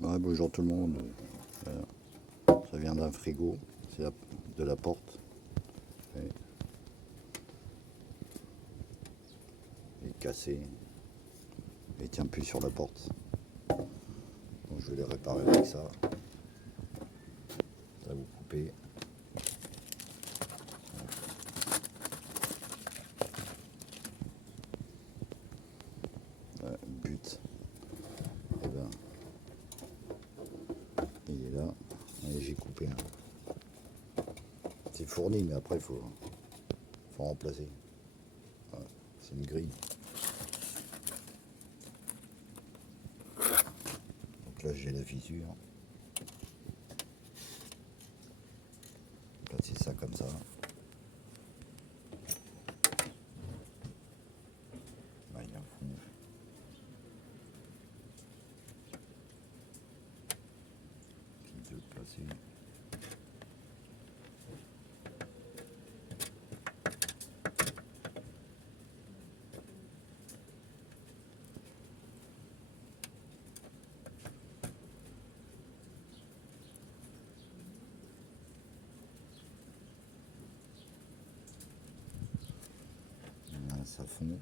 Ouais, bonjour tout le monde. Voilà. Ça vient d'un frigo, c'est de la porte. Ouais. Il est cassé. Il tient plus sur la porte. Donc je vais les réparer avec ça. Ça va vous couper. Ouais, le but, eh ben, il est là. Et j'ai coupé un. C'est fourni, mais après faut remplacer. Voilà. C'est une grille. Donc là j'ai la fissure. Placer ça comme ça. Là, il y a un fond. De le placer. Là, ça fond.